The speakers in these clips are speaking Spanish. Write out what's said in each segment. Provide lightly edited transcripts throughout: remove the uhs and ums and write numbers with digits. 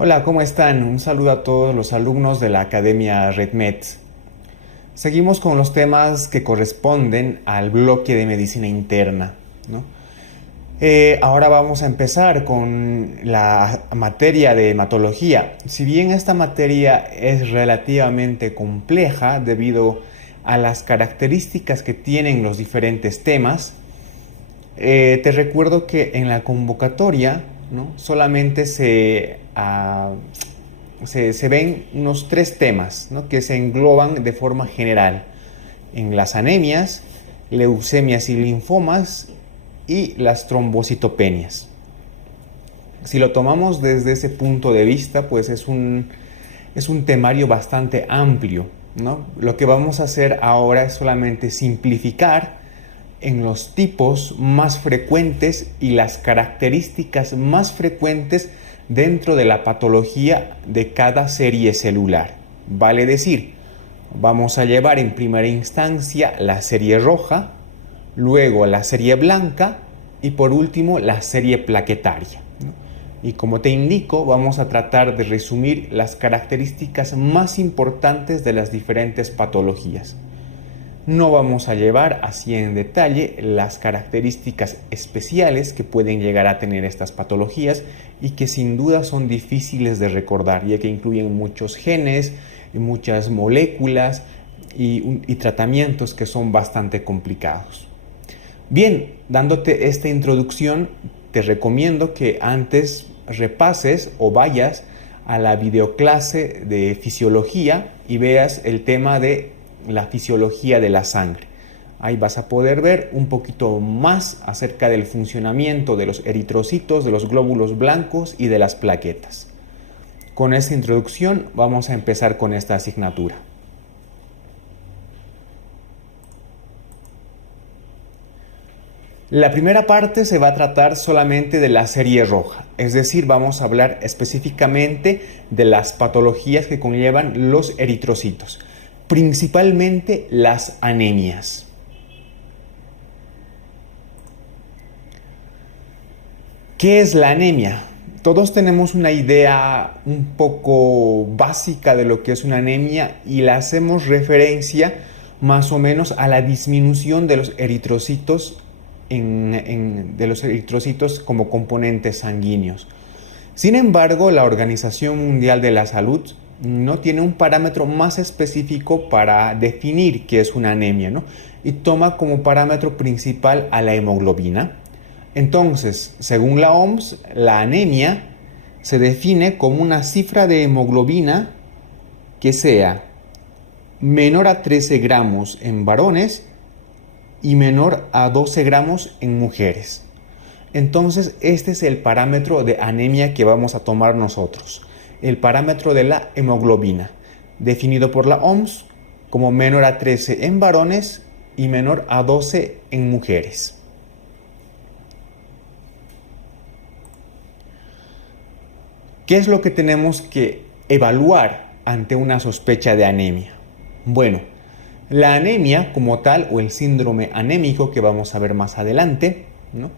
Hola, ¿cómo están? Un saludo a todos los alumnos de la Academia RedMed. Seguimos con los temas que corresponden al bloque de medicina interna, ¿no? Ahora vamos a empezar con la materia de hematología. Si bien esta materia es relativamente compleja debido a las características que tienen los diferentes temas, te recuerdo que en la convocatoria, ¿no?, solamente se ven unos 3 temas, ¿no?, que se engloban de forma general en las anemias, leucemias y linfomas y las trombocitopenias. Si lo tomamos desde ese punto de vista, pues es un temario bastante amplio, ¿no? Lo que vamos a hacer ahora es solamente simplificar en los tipos más frecuentes y las características más frecuentes dentro de la patología de cada serie celular. Vale decir, vamos a llevar en primera instancia la serie roja, luego la serie blanca y por último la serie plaquetaria. Y como te indico, vamos a tratar de resumir las características más importantes de las diferentes patologías. No vamos a llevar así en detalle las características especiales que pueden llegar a tener estas patologías y que sin duda son difíciles de recordar, ya que incluyen muchos genes, muchas moléculas y tratamientos que son bastante complicados. Bien, dándote esta introducción, te recomiendo que antes repases o vayas a la videoclase de fisiología y veas el tema de la fisiología de la sangre. Ahí vas a poder ver un poquito más acerca del funcionamiento de los eritrocitos, de los glóbulos blancos y de las plaquetas. Con esta introducción vamos a empezar con esta asignatura. La primera parte se va a tratar solamente de la serie roja, es decir, vamos a hablar específicamente de las patologías que conllevan los eritrocitos, principalmente las anemias. ¿Qué es la anemia? Todos tenemos una idea un poco básica de lo que es una anemia y la hacemos referencia más o menos a la disminución de los eritrocitos como componentes sanguíneos. Sin embargo, la Organización Mundial de la Salud no tiene un parámetro más específico para definir qué es una anemia, ¿no? Y toma como parámetro principal a la hemoglobina. Entonces, según la OMS, la anemia se define como una cifra de hemoglobina que sea menor a 13 gramos en varones y menor a 12 gramos en mujeres. Entonces, este es el parámetro de anemia que vamos a tomar nosotros. El parámetro de la hemoglobina, definido por la OMS como menor a 13 en varones y menor a 12 en mujeres. ¿Qué es lo que tenemos que evaluar ante una sospecha de anemia? Bueno, la anemia como tal, o el síndrome anémico que vamos a ver más adelante, ¿no?,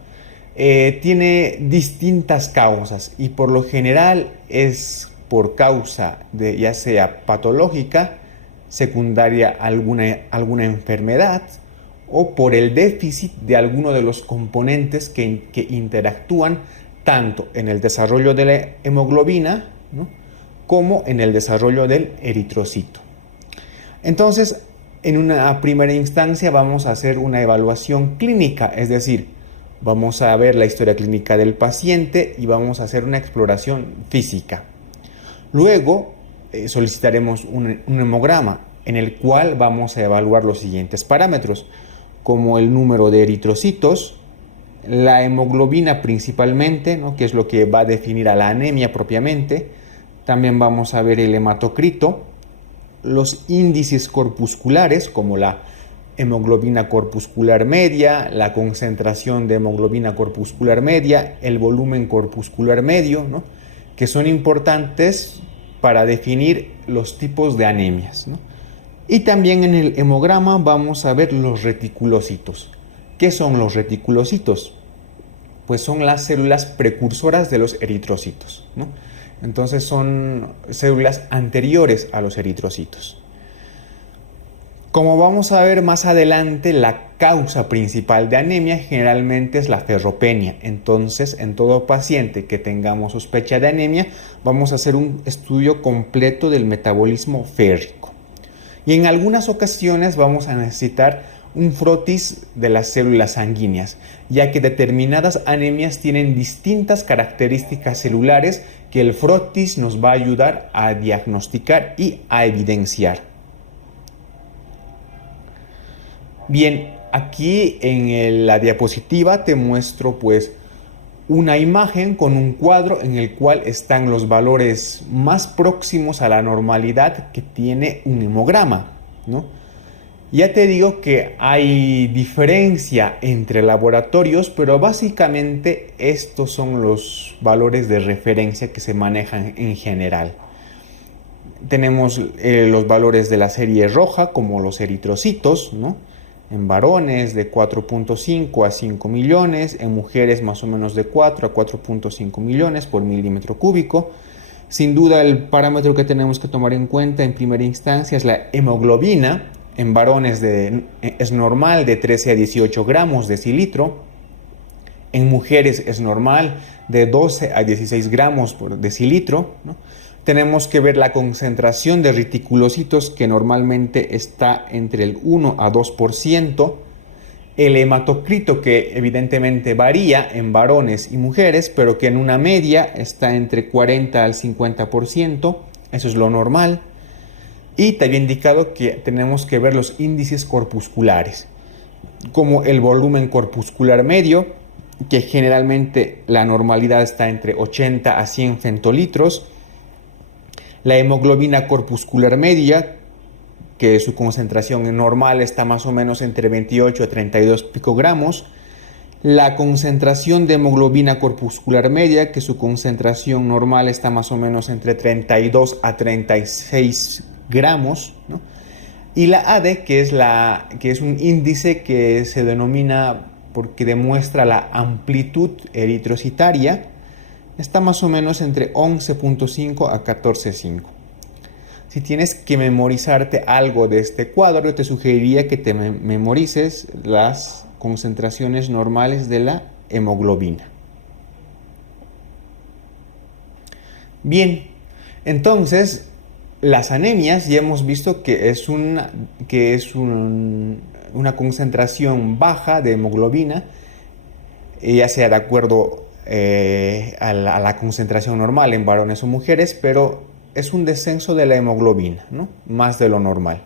tiene distintas causas y por lo general es por causa de ya sea patológica, secundaria a alguna enfermedad o por el déficit de alguno de los componentes que interactúan tanto en el desarrollo de la hemoglobina, ¿no?, como en el desarrollo del eritrocito. Entonces, en una primera instancia vamos a hacer una evaluación clínica, es decir, vamos a ver la historia clínica del paciente y vamos a hacer una exploración física. Luego solicitaremos un hemograma en el cual vamos a evaluar los siguientes parámetros, como el número de eritrocitos, la hemoglobina principalmente, ¿no?, que es lo que va a definir a la anemia propiamente. También vamos a ver el hematocrito, los índices corpusculares como la hemoglobina corpuscular media, la concentración de hemoglobina corpuscular media, el volumen corpuscular medio, ¿no?, que son importantes para definir los tipos de anemias, ¿no? Y también en el hemograma vamos a ver los reticulocitos. ¿Qué son los reticulocitos? Pues son las células precursoras de los eritrocitos, ¿no? Entonces son células anteriores a los eritrocitos. Como vamos a ver más adelante, la causa principal de anemia generalmente es la ferropenia. Entonces, en todo paciente que tengamos sospecha de anemia, vamos a hacer un estudio completo del metabolismo férrico. Y en algunas ocasiones vamos a necesitar un frotis de las células sanguíneas, ya que determinadas anemias tienen distintas características celulares que el frotis nos va a ayudar a diagnosticar y a evidenciar. Bien, aquí en la diapositiva te muestro pues una imagen con un cuadro en el cual están los valores más próximos a la normalidad que tiene un hemograma, ¿no? Ya te digo que hay diferencia entre laboratorios, pero básicamente estos son los valores de referencia que se manejan en general. Tenemos los valores de la serie roja, como los eritrocitos, ¿no? En varones de 4.5 a 5 millones, en mujeres más o menos de 4 a 4.5 millones por milímetro cúbico. Sin duda el parámetro que tenemos que tomar en cuenta en primera instancia es la hemoglobina. En varones es normal de 13 a 18 gramos decilitro. En mujeres es normal de 12 a 16 gramos por decilitro, ¿no? Tenemos que ver la concentración de reticulocitos, que normalmente está entre el 1 a 2%. El hematocrito, que evidentemente varía en varones y mujeres, pero que en una media está entre 40 al 50%. Eso es lo normal. Y te había indicado que tenemos que ver los índices corpusculares, como el volumen corpuscular medio, que generalmente la normalidad está entre 80 a 100 femtolitros. La hemoglobina corpuscular media, que su concentración normal está más o menos entre 28 a 32 picogramos. La concentración de hemoglobina corpuscular media, que su concentración normal está más o menos entre 32 a 36 gramos, ¿no? Y la AD, que es un índice que se denomina porque demuestra la amplitud eritrocitaria, está más o menos entre 11.5 a 14.5. Si tienes que memorizarte algo de este cuadro, yo te sugeriría que te memorices las concentraciones normales de la hemoglobina. Bien, entonces las anemias ya hemos visto que es una concentración baja de hemoglobina, ya sea de acuerdo a la concentración normal en varones o mujeres, pero es un descenso de la hemoglobina, ¿no? Más de lo normal.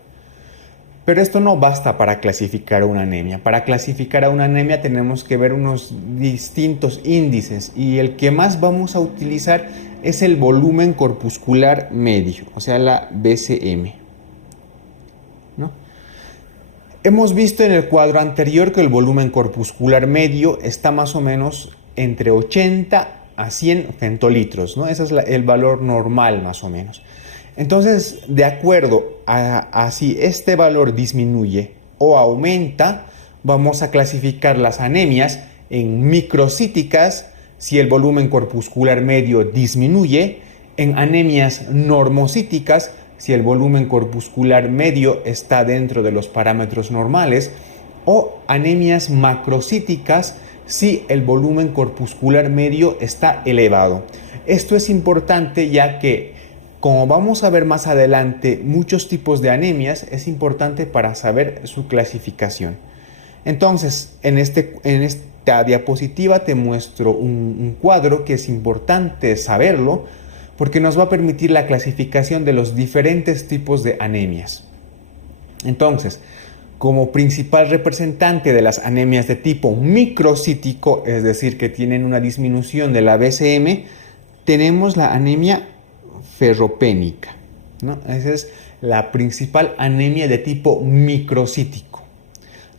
Pero esto no basta para clasificar una anemia. Para clasificar a una anemia tenemos que ver unos distintos índices, y el que más vamos a utilizar es el volumen corpuscular medio, o sea, la BCM, ¿no? Hemos visto en el cuadro anterior que el volumen corpuscular medio está más o menos entre 80 a 100 femtolitros, ¿no? Ese es el valor normal más o menos. Entonces, de acuerdo a si este valor disminuye o aumenta, vamos a clasificar las anemias en microcíticas si el volumen corpuscular medio disminuye, en anemias normocíticas si el volumen corpuscular medio está dentro de los parámetros normales, o anemias macrocíticas si el volumen corpuscular medio está elevado. Esto es importante ya que, como vamos a ver más adelante, muchos tipos de anemias es importante para saber su clasificación. Entonces, en esta diapositiva te muestro un cuadro que es importante saberlo porque nos va a permitir la clasificación de los diferentes tipos de anemias. Entonces, como principal representante de las anemias de tipo microcítico, es decir, que tienen una disminución de la BCM, tenemos la anemia ferropénica, ¿no? Esa es la principal anemia de tipo microcítico.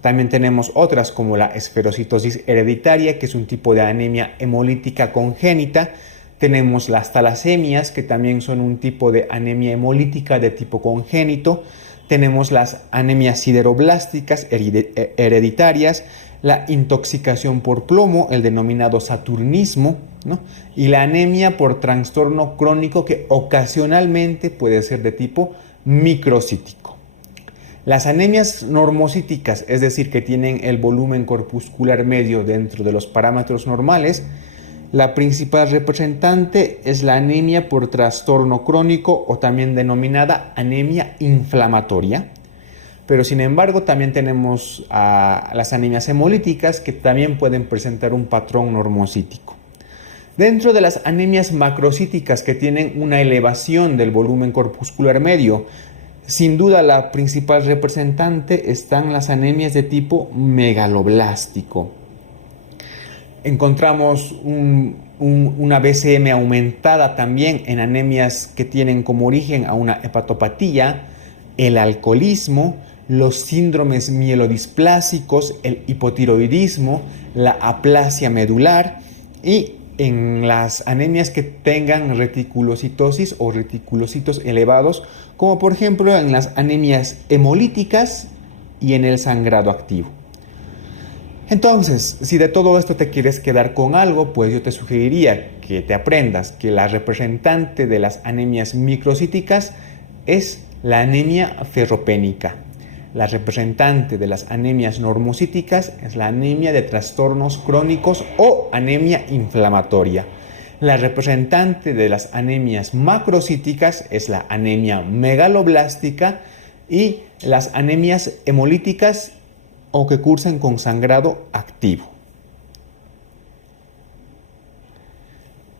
También tenemos otras como la esferocitosis hereditaria, que es un tipo de anemia hemolítica congénita. Tenemos las talasemias, que también son un tipo de anemia hemolítica de tipo congénito. Tenemos las anemias sideroblásticas hereditarias, la intoxicación por plomo, el denominado saturnismo, ¿no? Y la anemia por trastorno crónico que ocasionalmente puede ser de tipo microcítico. Las anemias normocíticas, es decir, que tienen el volumen corpuscular medio dentro de los parámetros normales, la principal representante es la anemia por trastorno crónico o también denominada anemia inflamatoria. Pero sin embargo también tenemos las anemias hemolíticas que también pueden presentar un patrón normocítico. Dentro de las anemias macrocíticas que tienen una elevación del volumen corpuscular medio, sin duda la principal representante están las anemias de tipo megaloblástico. Encontramos una BCM aumentada también en anemias que tienen como origen a una hepatopatía, el alcoholismo, los síndromes mielodisplásicos, el hipotiroidismo, la aplasia medular y en las anemias que tengan reticulocitosis o reticulocitos elevados, como por ejemplo en las anemias hemolíticas y en el sangrado activo. Entonces, si de todo esto te quieres quedar con algo, pues yo te sugeriría que te aprendas que la representante de las anemias microcíticas es la anemia ferropénica. La representante de las anemias normocíticas es la anemia de trastornos crónicos o anemia inflamatoria. La representante de las anemias macrocíticas es la anemia megaloblástica y las anemias hemolíticas o que cursan con sangrado activo.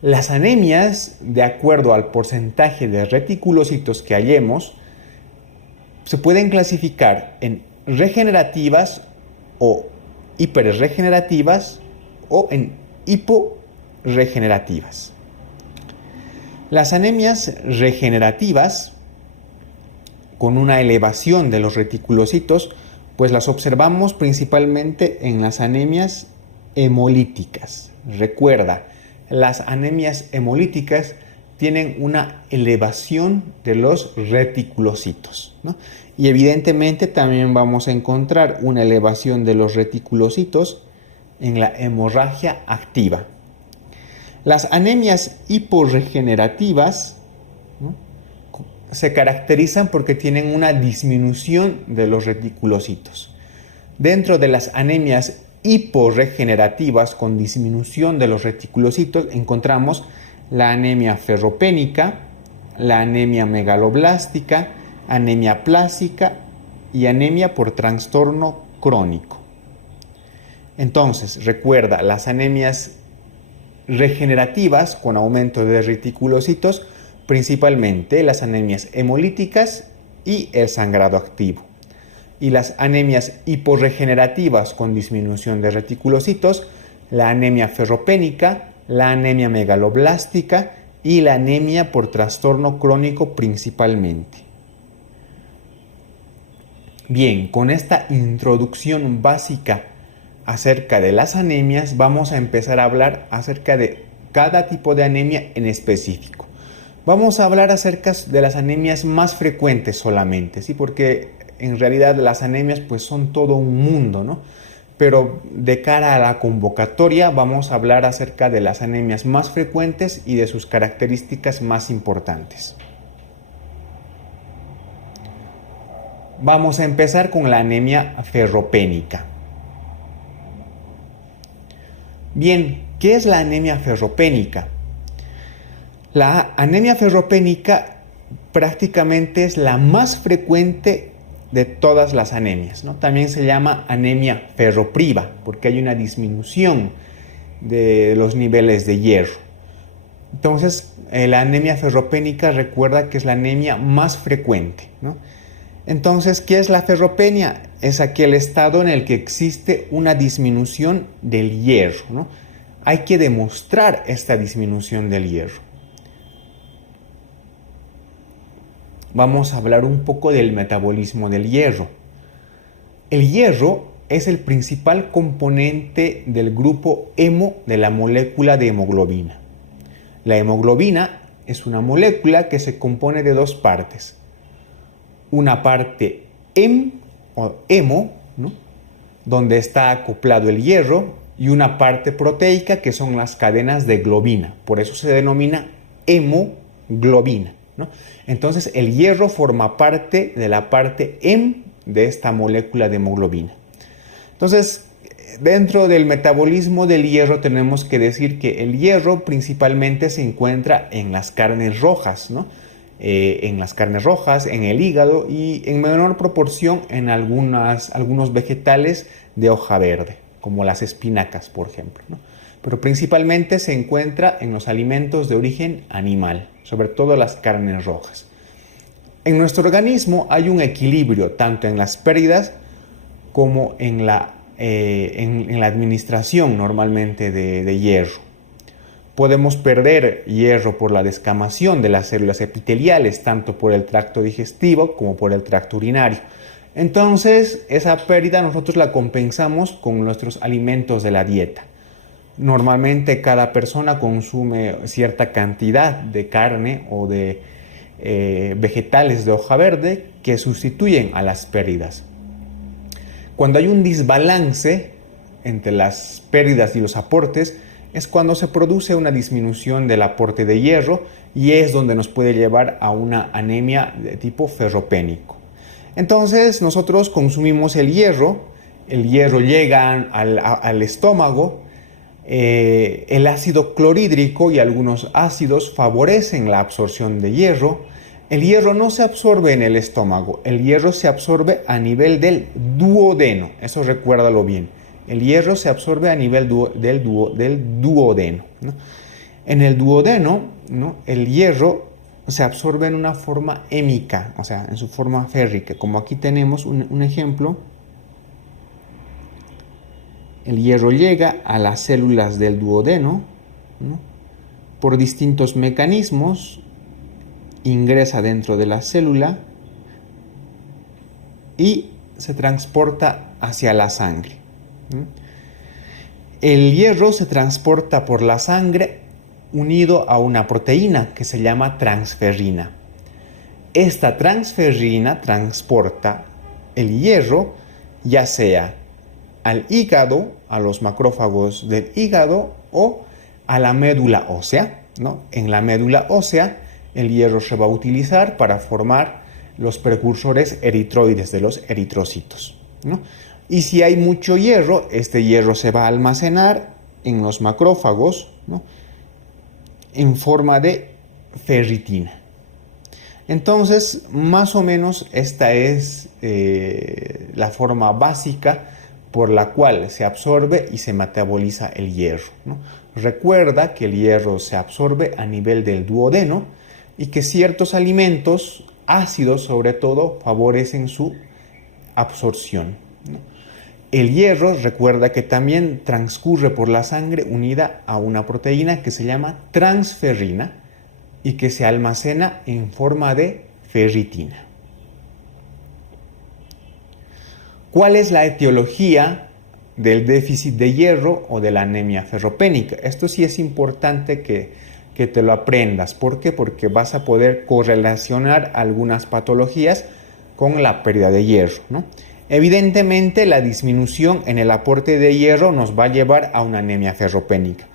Las anemias, de acuerdo al porcentaje de reticulocitos que hallemos, se pueden clasificar en regenerativas o hiperregenerativas o en hiporregenerativas. Las anemias regenerativas, con una elevación de los reticulocitos, pues las observamos principalmente en las anemias hemolíticas. Recuerda, las anemias hemolíticas tienen una elevación de los reticulocitos, ¿no? Y evidentemente también vamos a encontrar una elevación de los reticulocitos en la hemorragia activa. Las anemias hiporregenerativas, ¿no?, se caracterizan porque tienen una disminución de los reticulocitos. Dentro de las anemias hiporregenerativas con disminución de los reticulocitos encontramos la anemia ferropénica, la anemia megaloblástica, anemia plásica y anemia por trastorno crónico. Entonces, recuerda, las anemias regenerativas con aumento de reticulocitos, principalmente las anemias hemolíticas y el sangrado activo. Y las anemias hiporregenerativas con disminución de reticulocitos, la anemia ferropénica, la anemia megaloblástica y la anemia por trastorno crónico principalmente. Bien, con esta introducción básica acerca de las anemias, vamos a empezar a hablar acerca de cada tipo de anemia en específico. Vamos a hablar acerca de las anemias más frecuentes solamente, ¿sí? Porque en realidad las anemias pues son todo un mundo, ¿no? Pero de cara a la convocatoria vamos a hablar acerca de las anemias más frecuentes y de sus características más importantes. Vamos a empezar con la anemia ferropénica. Bien, ¿qué es la anemia ferropénica? La anemia ferropénica prácticamente es la más frecuente de todas las anemias, ¿no? También se llama anemia ferropriva porque hay una disminución de los niveles de hierro. Entonces, la anemia ferropénica, recuerda que es la anemia más frecuente, ¿no? Entonces, ¿qué es la ferropenia? Es aquel estado en el que existe una disminución del hierro, ¿no? Hay que demostrar esta disminución del hierro. Vamos a hablar un poco del metabolismo del hierro. El hierro es el principal componente del grupo hemo de la molécula de hemoglobina. La hemoglobina es una molécula que se compone de dos partes. Una parte o hemo, ¿no?, donde está acoplado el hierro, y una parte proteica que son las cadenas de globina. Por eso se denomina hemoglobina, ¿no? Entonces el hierro forma parte de la parte hem de esta molécula de hemoglobina. Entonces, dentro del metabolismo del hierro tenemos que decir que el hierro principalmente se encuentra en las carnes rojas, ¿no? En las carnes rojas, en el hígado y en menor proporción en algunos vegetales de hoja verde, como las espinacas, por ejemplo, ¿no? Pero principalmente se encuentra en los alimentos de origen animal, sobre todo las carnes rojas. En nuestro organismo hay un equilibrio tanto en las pérdidas como en la administración normalmente de hierro. Podemos perder hierro por la descamación de las células epiteliales, tanto por el tracto digestivo como por el tracto urinario. Entonces, esa pérdida nosotros la compensamos con nuestros alimentos de la dieta. Normalmente cada persona consume cierta cantidad de carne o de vegetales de hoja verde que sustituyen a las pérdidas. Cuando hay un desbalance entre las pérdidas y los aportes, es cuando se produce una disminución del aporte de hierro y es donde nos puede llevar a una anemia de tipo ferropénico. Entonces nosotros consumimos el hierro llega al estómago, el ácido clorhídrico y algunos ácidos favorecen la absorción de hierro. El hierro no se absorbe en el estómago, el hierro se absorbe a nivel del duodeno, eso recuérdalo bien. El hierro se absorbe a nivel del duodeno, ¿no? En el duodeno, ¿no?, el hierro se absorbe en una forma hémica, o sea, en su forma férrica, como aquí tenemos un ejemplo. El hierro llega a las células del duodeno, ¿no?, por distintos mecanismos, ingresa dentro de la célula y se transporta hacia la sangre. El hierro se transporta por la sangre unido a una proteína que se llama transferrina. Esta transferrina transporta el hierro ya sea al hígado, a los macrófagos del hígado o a la médula ósea, ¿no? En la médula ósea el hierro se va a utilizar para formar los precursores eritroides de los eritrocitos, ¿no? Y si hay mucho hierro, este hierro se va a almacenar en los macrófagos, ¿no?, en forma de ferritina. Entonces, más o menos esta es la forma básica por la cual se absorbe y se metaboliza el hierro, ¿no? Recuerda que el hierro se absorbe a nivel del duodeno y que ciertos alimentos ácidos, sobre todo, favorecen su absorción, ¿no? El hierro, recuerda que también transcurre por la sangre unida a una proteína que se llama transferrina y que se almacena en forma de ferritina. ¿Cuál es la etiología del déficit de hierro o de la anemia ferropénica? Esto sí es importante que te lo aprendas. ¿Por qué? Porque vas a poder correlacionar algunas patologías con la pérdida de hierro, ¿no? Evidentemente, la disminución en el aporte de hierro nos va a llevar a una anemia ferropénica,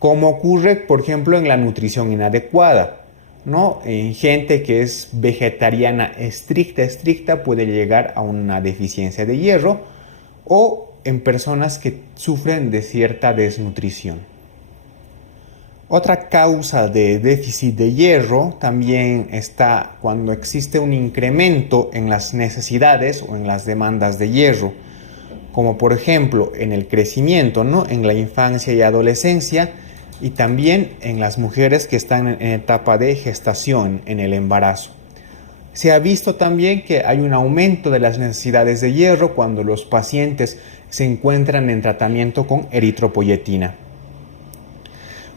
como ocurre, por ejemplo, en la nutrición inadecuada, ¿no? En gente que es vegetariana estricta puede llegar a una deficiencia de hierro, o en personas que sufren de cierta desnutrición. Otra causa de déficit de hierro también está cuando existe un incremento en las necesidades o en las demandas de hierro, como por ejemplo en el crecimiento, ¿no?, en la infancia y adolescencia, y también en las mujeres que están en etapa de gestación, en el embarazo. Se ha visto también que hay un aumento de las necesidades de hierro cuando los pacientes se encuentran en tratamiento con eritropoyetina.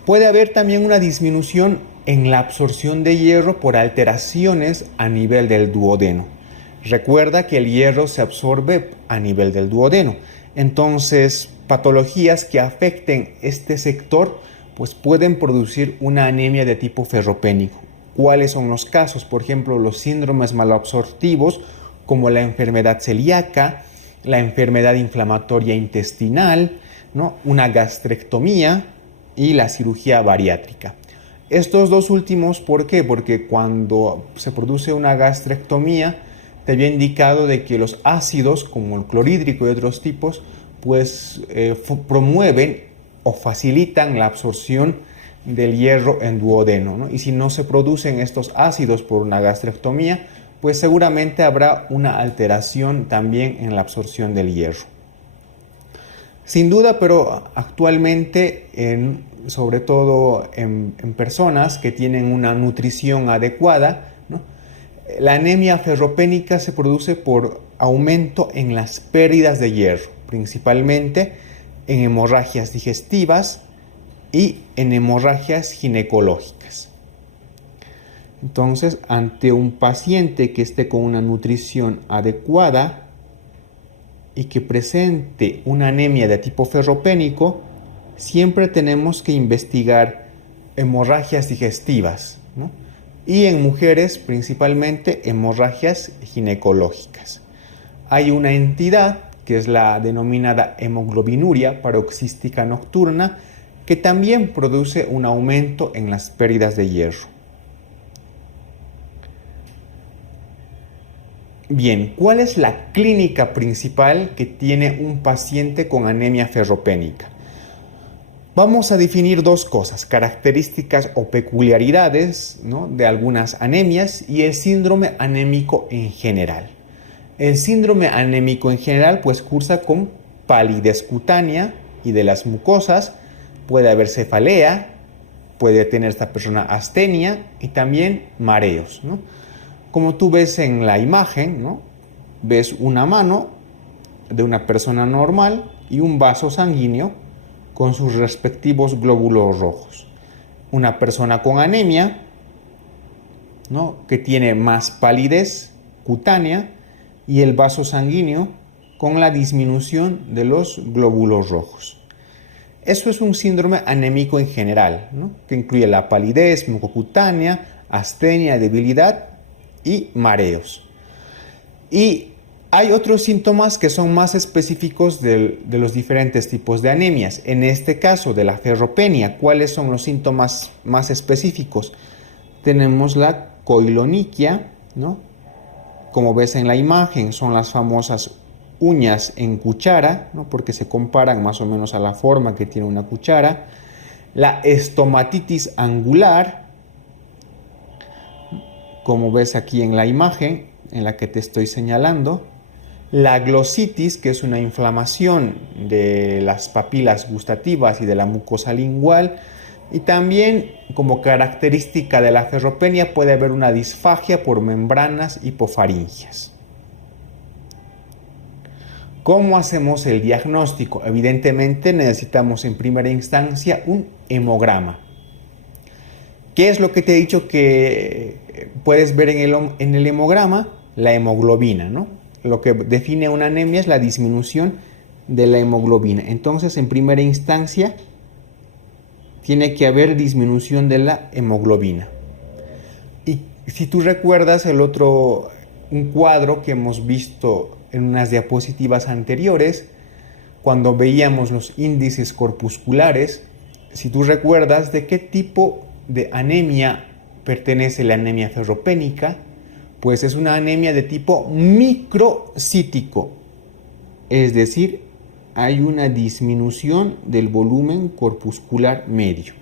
Puede haber también una disminución en la absorción de hierro por alteraciones a nivel del duodeno. Recuerda que el hierro se absorbe a nivel del duodeno. Entonces, patologías que afecten este sector pues pueden producir una anemia de tipo ferropénico. ¿Cuáles son los casos? Por ejemplo, los síndromes malabsortivos como la enfermedad celíaca, la enfermedad inflamatoria intestinal, ¿no? Una gastrectomía y la cirugía bariátrica. Estos dos últimos, ¿por qué? Porque cuando se produce una gastrectomía, te había indicado de que los ácidos, como el clorhídrico y otros tipos, pues promueven o facilitan la absorción del hierro en duodeno, ¿no? Y si no se producen estos ácidos por una gastrectomía, pues seguramente habrá una alteración también en la absorción del hierro. Sin duda, pero actualmente, sobre todo en personas que tienen una nutrición adecuada, ¿no? La anemia ferropénica se produce por aumento en las pérdidas de hierro, principalmente en hemorragias digestivas y en hemorragias ginecológicas. Entonces, ante un paciente que esté con una nutrición adecuada y que presente una anemia de tipo ferropénico, siempre tenemos que investigar hemorragias digestivas, ¿no? Y en mujeres principalmente hemorragias ginecológicas. Hay una entidad que es la denominada hemoglobinuria paroxística nocturna, que también produce un aumento en las pérdidas de hierro. Bien, ¿cuál es la clínica principal que tiene un paciente con anemia ferropénica? Vamos a definir dos cosas, características o peculiaridades, ¿no?, de algunas anemias y el síndrome anémico en general. El síndrome anémico en general pues cursa con palidez cutánea y de las mucosas, puede haber cefalea, puede tener esta persona astenia y también mareos, ¿no? Como tú ves en la imagen, ¿no?, ves una mano de una persona normal y un vaso sanguíneo con sus respectivos glóbulos rojos. Una persona con anemia, ¿no?, que tiene más palidez cutánea y el vaso sanguíneo con la disminución de los glóbulos rojos. Eso es un síndrome anémico en general, ¿no?, que incluye la palidez mucocutánea, astenia, debilidad y mareos. Y hay otros síntomas que son más específicos de los diferentes tipos de anemias. En este caso de la ferropenia, ¿cuáles son los síntomas más específicos? Tenemos la coiloniquia, ¿no? Como ves en la imagen, son las famosas uñas en cuchara, ¿no?, porque se comparan más o menos a la forma que tiene una cuchara. La estomatitis angular, como ves aquí en la imagen en la que te estoy señalando. La glositis, que es una inflamación de las papilas gustativas y de la mucosa lingual. Y también, como característica de la ferropenia, puede haber una disfagia por membranas hipofaringias. ¿Cómo hacemos el diagnóstico? Evidentemente necesitamos en primera instancia un hemograma. ¿Qué es lo que te he dicho que puedes ver en el hemograma? La hemoglobina, ¿no? Lo que define una anemia es la disminución de la hemoglobina. Entonces, en primera instancia, tiene que haber disminución de la hemoglobina. Y si tú recuerdas un cuadro que hemos visto en unas diapositivas anteriores, cuando veíamos los índices corpusculares, si tú recuerdas de qué tipo de anemia pertenece la anemia ferropénica, pues es una anemia de tipo microcítico, es decir, hay una disminución del volumen corpuscular medio.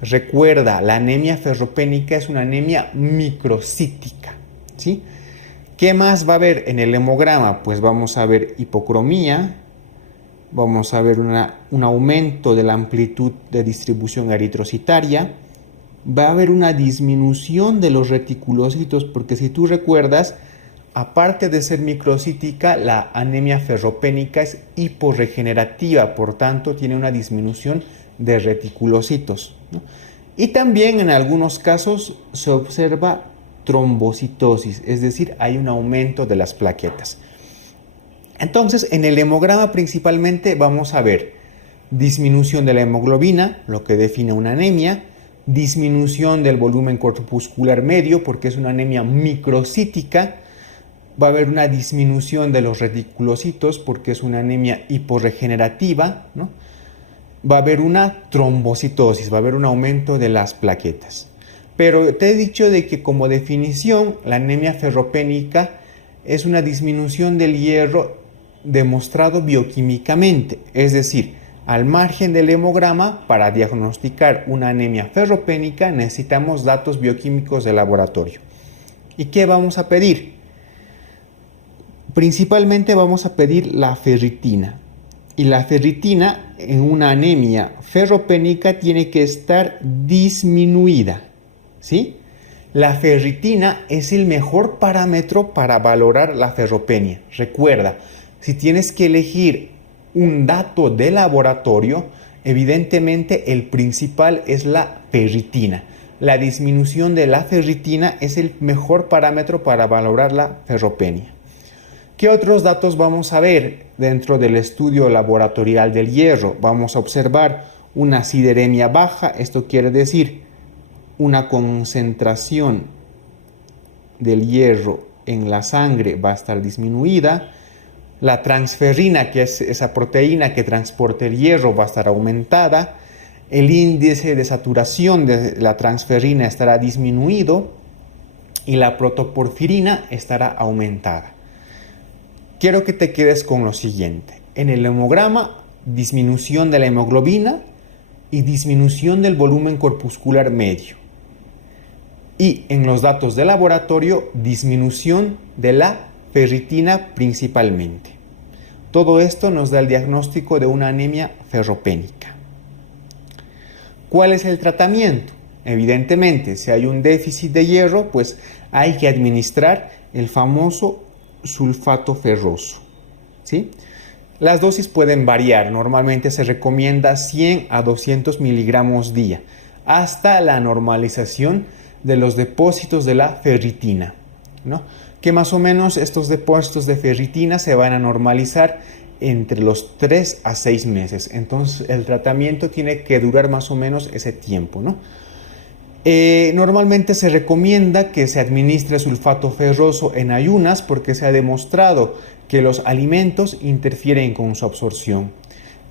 Recuerda, la anemia ferropénica es una anemia microcítica, ¿sí? ¿Qué más va a haber en el hemograma? Pues vamos a ver hipocromía, vamos a ver un aumento de la amplitud de distribución eritrocitaria, va a haber una disminución de los reticulocitos, porque si tú recuerdas, aparte de ser microcítica, la anemia ferropénica es hiporregenerativa, por tanto tiene una disminución de reticulocitos, ¿no? Y también en algunos casos se observa trombocitosis, es decir, hay un aumento de las plaquetas. Entonces, en el hemograma principalmente vamos a ver disminución de la hemoglobina, lo que define una anemia, disminución del volumen corpuscular medio, porque es una anemia microcítica, Va a haber una disminución de los reticulocitos porque es una anemia hiporregenerativa, ¿no? Va a haber una trombocitosis, va a haber un aumento de las plaquetas. Pero te he dicho de que como definición la anemia ferropénica es una disminución del hierro demostrado bioquímicamente, es decir, al margen del hemograma, para diagnosticar una anemia ferropénica necesitamos datos bioquímicos de laboratorio. ¿Y qué vamos a pedir? Principalmente vamos a pedir la ferritina. Y la ferritina en una anemia ferropénica tiene que estar disminuida, ¿sí? La ferritina es el mejor parámetro para valorar la ferropenia. Recuerda, si tienes que elegir un dato de laboratorio, evidentemente el principal es la ferritina. La disminución de la ferritina es el mejor parámetro para valorar la ferropenia. ¿Qué otros datos vamos a ver dentro del estudio laboratorial del hierro? Vamos a observar una sideremia baja, esto quiere decir una concentración del hierro en la sangre va a estar disminuida. La transferrina, que es esa proteína que transporta el hierro, va a estar aumentada. El índice de saturación de la transferrina estará disminuido y la protoporfirina estará aumentada. Quiero que te quedes con lo siguiente. En el hemograma, disminución de la hemoglobina y disminución del volumen corpuscular medio. Y en los datos de laboratorio, disminución de la ferritina principalmente. Todo esto nos da el diagnóstico de una anemia ferropénica. ¿Cuál es el tratamiento? Evidentemente, si hay un déficit de hierro, pues hay que administrar el famoso sulfato ferroso, ¿sí? Las dosis pueden variar, normalmente se recomienda 100 a 200 miligramos día, hasta la normalización de los depósitos de la ferritina, ¿no? Que más o menos estos depósitos de ferritina se van a normalizar entre los 3 a 6 meses, entonces el tratamiento tiene que durar más o menos ese tiempo, ¿no? Normalmente se recomienda que se administre sulfato ferroso en ayunas porque se ha demostrado que los alimentos interfieren con su absorción.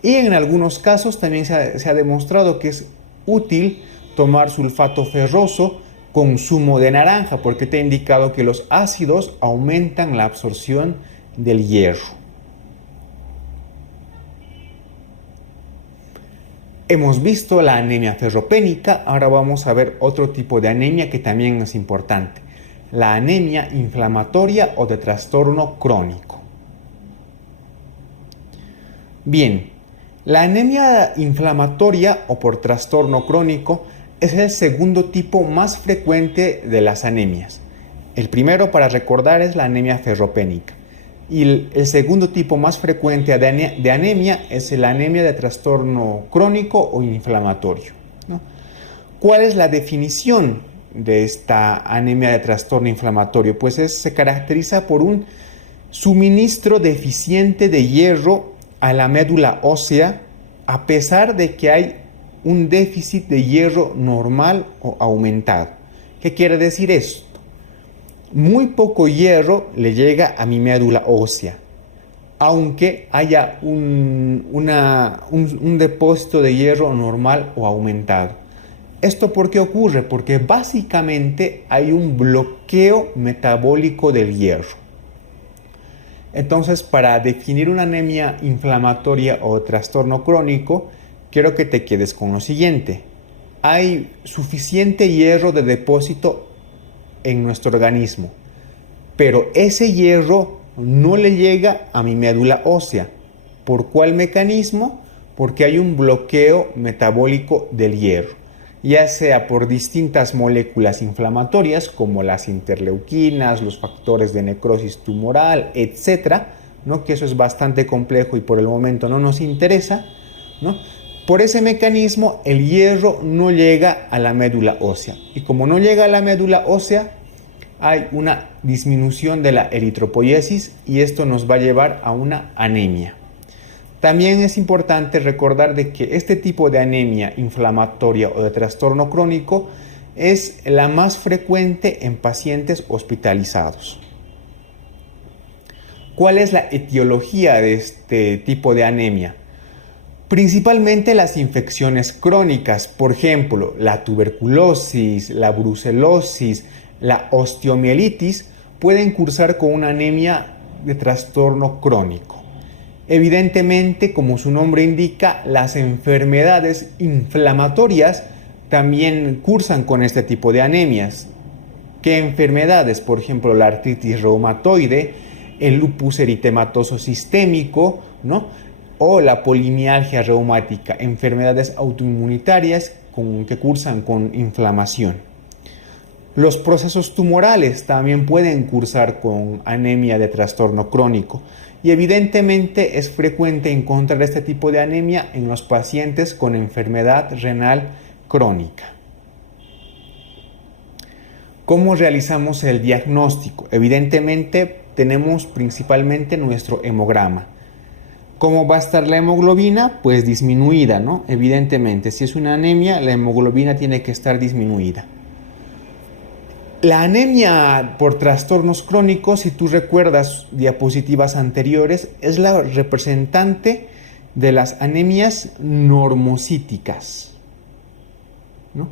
Y en algunos casos también se ha demostrado que es útil tomar sulfato ferroso con zumo de naranja porque te he indicado que los ácidos aumentan la absorción del hierro. Hemos visto la anemia ferropénica, ahora vamos a ver otro tipo de anemia que también es importante, la anemia inflamatoria o de trastorno crónico. Bien, la anemia inflamatoria o por trastorno crónico es el segundo tipo más frecuente de las anemias. El primero para recordar es la anemia ferropénica. Y el segundo tipo más frecuente de anemia es la anemia de trastorno crónico o inflamatorio, ¿no? ¿Cuál es la definición de esta anemia de trastorno inflamatorio? Pues se caracteriza por un suministro deficiente de hierro a la médula ósea a pesar de que hay un déficit de hierro normal o aumentado. ¿Qué quiere decir esto? Muy poco hierro le llega a mi médula ósea, aunque haya un depósito de hierro normal o aumentado. ¿Esto por qué ocurre? Porque básicamente hay un bloqueo metabólico del hierro. Entonces, para definir una anemia inflamatoria o trastorno crónico, quiero que te quedes con lo siguiente. Hay suficiente hierro de depósito en nuestro organismo, pero ese hierro no le llega a mi médula ósea. ¿Por cuál mecanismo? Porque hay un bloqueo metabólico del hierro, ya sea por distintas moléculas inflamatorias como las interleuquinas, los factores de necrosis tumoral, etcétera, ¿no? Que eso es bastante complejo y por el momento no nos interesa, ¿no? Por ese mecanismo el hierro no llega a la médula ósea y como no llega a la médula ósea hay una disminución de la eritropoiesis y esto nos va a llevar a una anemia. También es importante recordar de que este tipo de anemia inflamatoria o de trastorno crónico es la más frecuente en pacientes hospitalizados. ¿Cuál es la etiología de este tipo de anemia? Principalmente las infecciones crónicas, por ejemplo, la tuberculosis, la brucelosis, la osteomielitis, pueden cursar con una anemia de trastorno crónico. Evidentemente, como su nombre indica, las enfermedades inflamatorias también cursan con este tipo de anemias. ¿Qué enfermedades? Por ejemplo, la artritis reumatoide, el lupus eritematoso sistémico, ¿no? O la polimialgia reumática, enfermedades autoinmunitarias que cursan con inflamación. Los procesos tumorales también pueden cursar con anemia de trastorno crónico y evidentemente es frecuente encontrar este tipo de anemia en los pacientes con enfermedad renal crónica. ¿Cómo realizamos el diagnóstico? Evidentemente tenemos principalmente nuestro hemograma. ¿Cómo va a estar la hemoglobina? Pues disminuida, ¿no? Evidentemente, si es una anemia, la hemoglobina tiene que estar disminuida. La anemia por trastornos crónicos, si tú recuerdas diapositivas anteriores, es la representante de las anemias normocíticas, ¿no?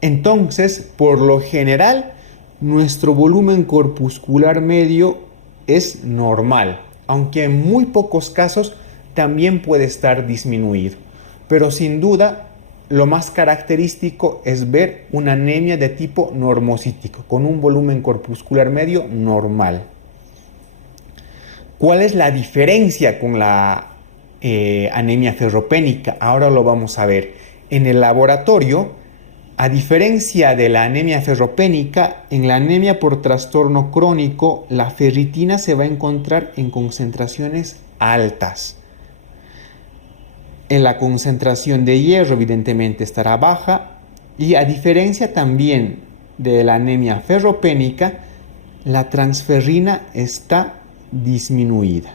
Entonces, por lo general, nuestro volumen corpuscular medio es normal, aunque en muy pocos casos también puede estar disminuido. Pero sin duda, lo más característico es ver una anemia de tipo normocítico, con un volumen corpuscular medio normal. ¿Cuál es la diferencia con la anemia ferropénica? Ahora lo vamos a ver. En el laboratorio, a diferencia de la anemia ferropénica, en la anemia por trastorno crónico, la ferritina se va a encontrar en concentraciones altas. En la concentración de hierro, evidentemente, estará baja. Y a diferencia también de la anemia ferropénica, la transferrina está disminuida,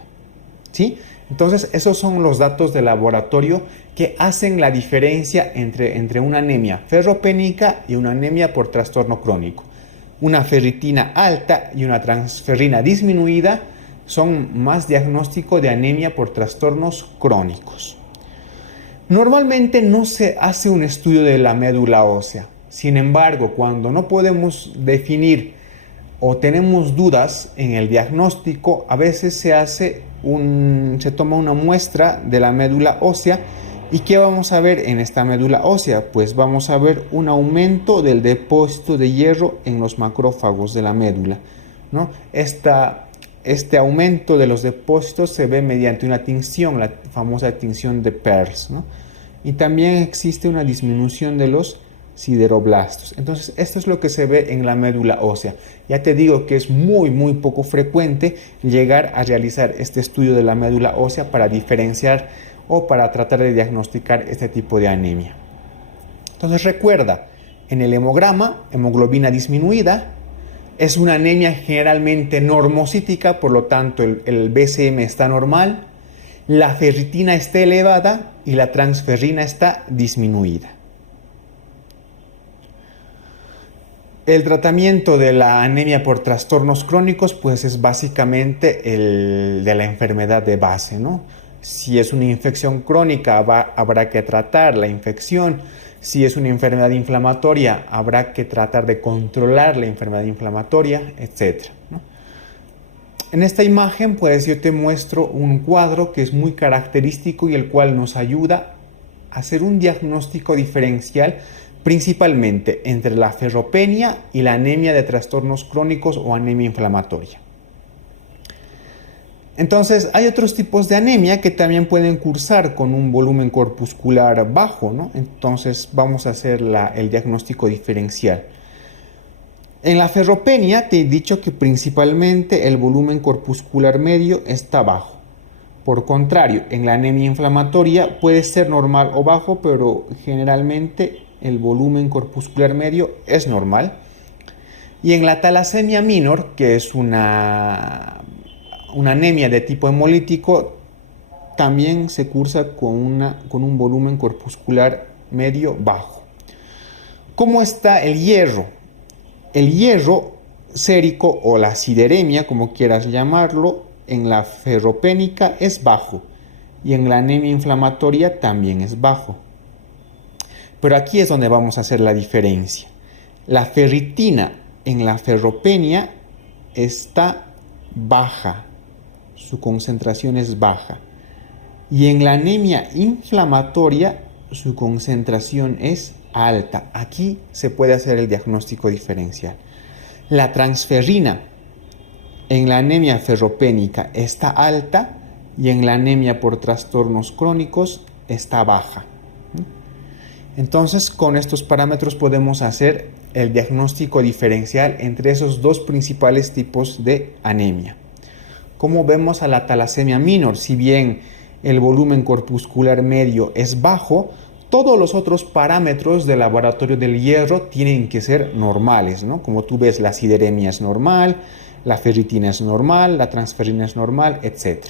¿sí? Entonces, esos son los datos de laboratorio que hacen la diferencia entre una anemia ferropénica y una anemia por trastorno crónico. Una ferritina alta y una transferrina disminuida son más diagnóstico de anemia por trastornos crónicos. Normalmente no se hace un estudio de la médula ósea. Sin embargo, cuando no podemos definir o tenemos dudas en el diagnóstico, a veces se toma una muestra de la médula ósea. ¿Y qué vamos a ver en esta médula ósea? Pues vamos a ver un aumento del depósito de hierro en los macrófagos de la médula, ¿no? Este aumento de los depósitos se ve mediante una tinción, la famosa tinción de Pearls, ¿no? Y también existe una disminución de los sideroblastos. Entonces, esto es lo que se ve en la médula ósea. Ya te digo que es muy poco frecuente llegar a realizar este estudio de la médula ósea para diferenciar o para tratar de diagnosticar este tipo de anemia. Entonces, recuerda, en el hemograma, hemoglobina disminuida, es una anemia generalmente normocítica, por lo tanto el BCM está normal, la ferritina está elevada y la transferrina está disminuida. El tratamiento de la anemia por trastornos crónicos pues es básicamente el de la enfermedad de base, ¿no? Si es una infección crónica habrá que tratar la infección. Si es una enfermedad inflamatoria habrá que tratar de controlar la enfermedad inflamatoria, etc., ¿no? En esta imagen pues yo te muestro un cuadro que es muy característico y el cual nos ayuda a hacer un diagnóstico diferencial principalmente entre la ferropenia y la anemia de trastornos crónicos o anemia inflamatoria. Entonces, hay otros tipos de anemia que también pueden cursar con un volumen corpuscular bajo, ¿no? Entonces, vamos a hacer el diagnóstico diferencial. En la ferropenia te he dicho que principalmente el volumen corpuscular medio está bajo. Por contrario, en la anemia inflamatoria puede ser normal o bajo, pero generalmente el volumen corpuscular medio es normal. Y en la talasemia minor, que es una anemia de tipo hemolítico, también se cursa con un volumen corpuscular medio bajo. ¿Cómo está el hierro? El hierro sérico o la sideremia, como quieras llamarlo, en la ferropénica es bajo y en la anemia inflamatoria también es bajo. Pero aquí es donde vamos a hacer la diferencia. La ferritina en la ferropenia está baja, su concentración es baja. Y en la anemia inflamatoria su concentración es alta. Aquí se puede hacer el diagnóstico diferencial. La transferrina en la anemia ferropénica está alta y en la anemia por trastornos crónicos está baja. Entonces, con estos parámetros podemos hacer el diagnóstico diferencial entre esos dos principales tipos de anemia. Como vemos a la talasemia minor, si bien el volumen corpuscular medio es bajo, todos los otros parámetros del laboratorio del hierro tienen que ser normales, ¿no? Como tú ves, la sideremia es normal, la ferritina es normal, la transferrina es normal, etc.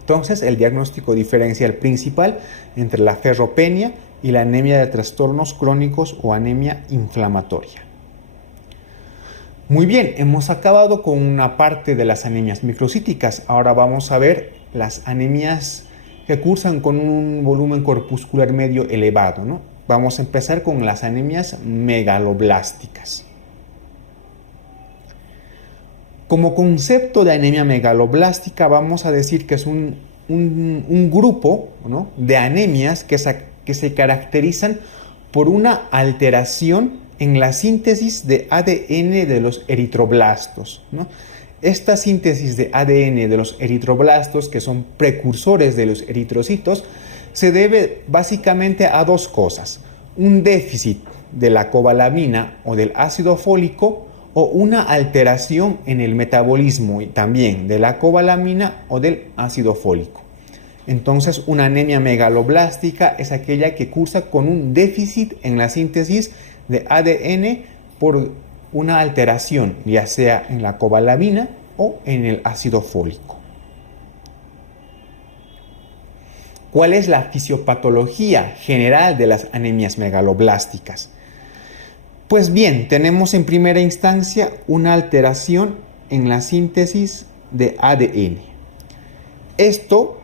Entonces, el diagnóstico diferencial principal entre la ferropenia y la anemia de trastornos crónicos o anemia inflamatoria. Muy bien, hemos acabado con una parte de las anemias microcíticas. Ahora vamos a ver las anemias que cursan con un volumen corpuscular medio elevado, ¿no? Vamos a empezar con las anemias megaloblásticas. Como concepto de anemia megaloblástica vamos a decir que es un grupo, ¿no?, de anemias que se caracterizan por una alteración en la síntesis de ADN de los eritroblastos, ¿no? Esta síntesis de ADN de los eritroblastos, que son precursores de los eritrocitos, se debe básicamente a dos cosas: un déficit de la cobalamina o del ácido fólico, o una alteración en el metabolismo y también de la cobalamina o del ácido fólico. Entonces, una anemia megaloblástica es aquella que cursa con un déficit en la síntesis de ADN por una alteración, ya sea en la cobalamina o en el ácido fólico. ¿Cuál es la fisiopatología general de las anemias megaloblásticas? Pues bien, tenemos en primera instancia una alteración en la síntesis de ADN. Esto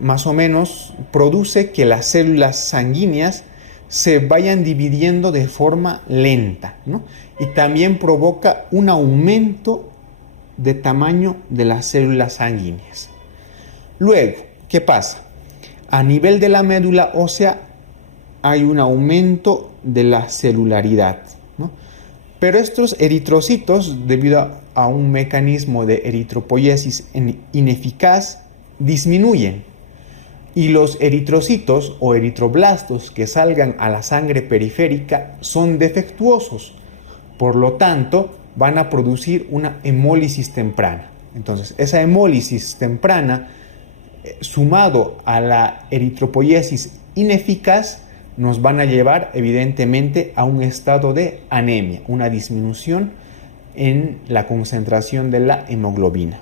más o menos produce que las células sanguíneas se vayan dividiendo de forma lenta, ¿no? Y también provoca un aumento de tamaño de las células sanguíneas. Luego, ¿qué pasa? A nivel de la médula ósea hay un aumento de la celularidad, ¿no? Pero estos eritrocitos, debido a un mecanismo de eritropoiesis ineficaz, disminuyen. Y los eritrocitos o eritroblastos que salgan a la sangre periférica son defectuosos. Por lo tanto, van a producir una hemólisis temprana. Entonces, esa hemólisis temprana, sumado a la eritropoiesis ineficaz, nos van a llevar evidentemente a un estado de anemia, una disminución en la concentración de la hemoglobina.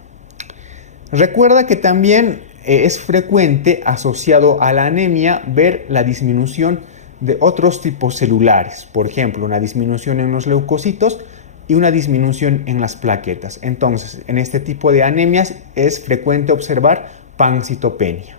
Recuerda que también es frecuente, asociado a la anemia, ver la disminución de otros tipos celulares, por ejemplo, una disminución en los leucocitos y una disminución en las plaquetas. Entonces, en este tipo de anemias es frecuente observar pancitopenia.